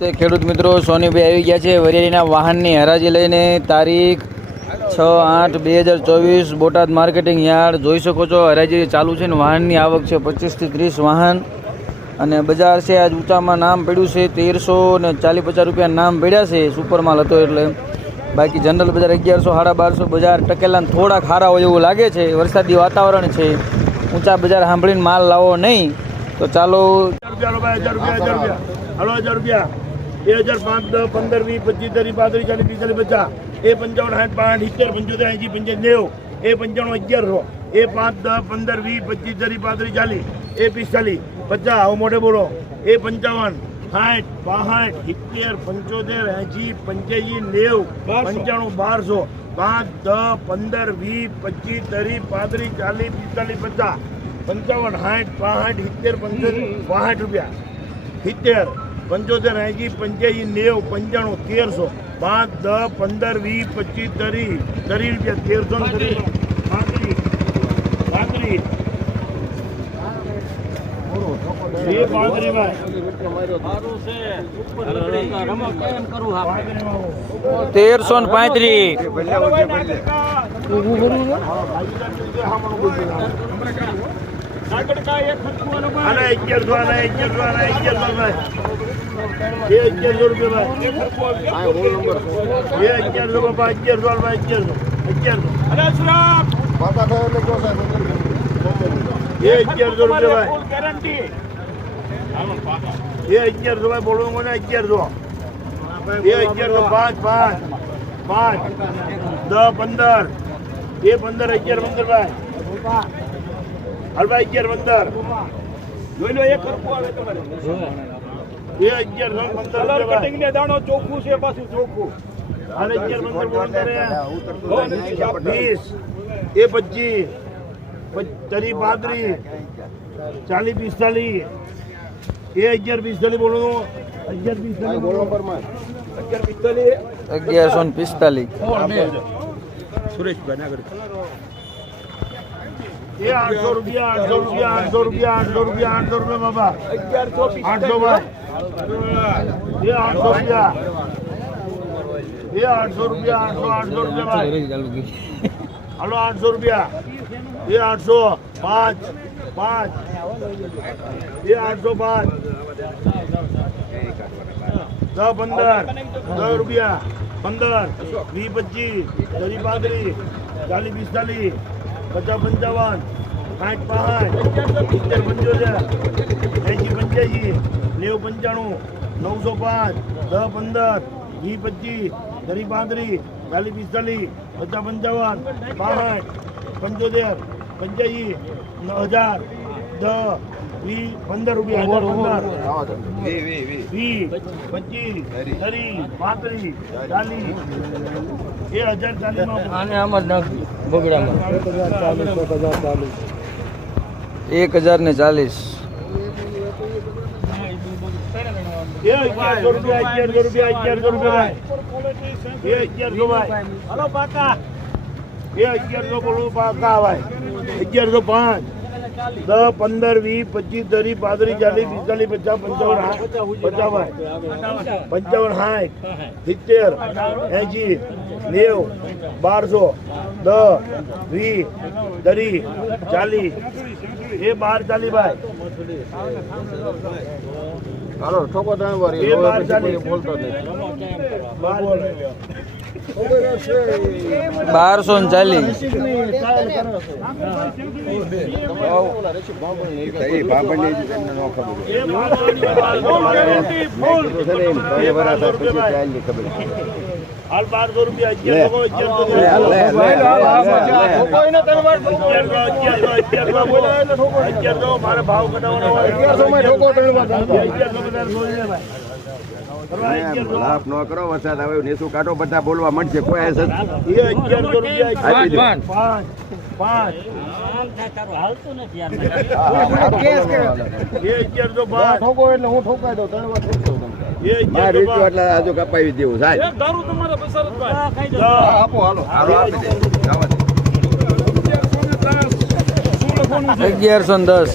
તે ખેડૂત મિત્રો સોનીભાઈ આવી ગયા છે વરિયાળીના વાહનની હરાજી લઈને તારીખ 6/8/2024 બોટાદ માર્કેટિંગ યાર્ડ જોઈ શકો છો. હરાજી ચાલુ છે ને વાહનની આવક છે 25 થી 30 વાહન અને બજાર છે. આજ ઊંચામાં નામ પડ્યું છે 1300 ને 40-50 રૂપિયા નામ પડ્યા છે. સુપર માલ હતો એટલે બાકી જનરલ બજાર 1100 1250 બજાર ટકેલા થોડા ખારા હોય એવું લાગે છે. વરસાદી વાતાવરણ છે. ઊંચા બજાર સાંભળીને માલ લાવો નહીં તો ચાલો. 1000 રૂપિયા 1000 5 10 15 20 25 30 35 40 45 50 એ 55 60 65 70 75 80 85 90 એ 95 1100 એ 5 10 15 20 25 30 35 40 એ 45 50 આવો મોઢે બોલો એ 55 60 65 70 75 80 85 90 95 1200 5 10 15 20 25 30 35 40 45 50 55 60 65 70 75 62 રૂપિયા 70 75 80 85 90 95 1300 5 10 15 20 25 30 રૂપિયા 1300 બોલવું મને 1100 5 5 10 15 એ 15 11 ભાઈ હાલ ભાઈ 11 15 જોઈ લો એક ખરખું આવે તમારે એ 11 15 કટિંગ ને દાણો ચોખ્ખું છે પાછું ચોખ્ખું હાલ 11 15 બોલ કરે 20 એ 25 30 35 40 45 એ 11 45 બોલો 11 45 બોલો પરમાર 1145 સુરેશભાઈ નાગર એ 800 રૂપિયા 800 રૂપિયા 800 રૂપિયા 800 રૂપિયા બાબા 800 ભાઈ એ 800 રૂપિયા એ 800 રૂપિયા 800 રૂપિયા ભાઈ હાલો 800 રૂપિયા એ 800 5 એ 805 10 15 10 રૂપિયા 15 20 25 30 35 40 45 50 55 60 85 90 95 90 5 10 15 20 25 30 35 40 50 15 રૂપિયા 20 25 30 35 40 એ 1040 આને આમ જ નાખ બગડામાં 1040 એ 1100 રૂપિયા એ 1100 ભાઈ હલો પાકા એ 1100 બોલો પાકા ભાઈ 1105 10 15 20 25 30 35 40 50 55 55 60 70 80 90 1200 10 20 30 40 એ 1240 ભાઈ હાલો ઠોકો તમે વારી એ 1240 બોલતો નહીં 1240 હાલ 1200 રૂપિયા 11 મારે ભાવ લાભ ન કરો વરસાદ આવે નેસું કાઢો બધા બોલવા મળશે કોઈ 1100 રૂપિયા 5 ઠોકો એટલે હું ઠોકાઈ દઉં 3 વાર ઠોકાઈ દઉં એટલે આજુ કપાવી દેવું સાહેબ આપો હાલો આપી દે 1110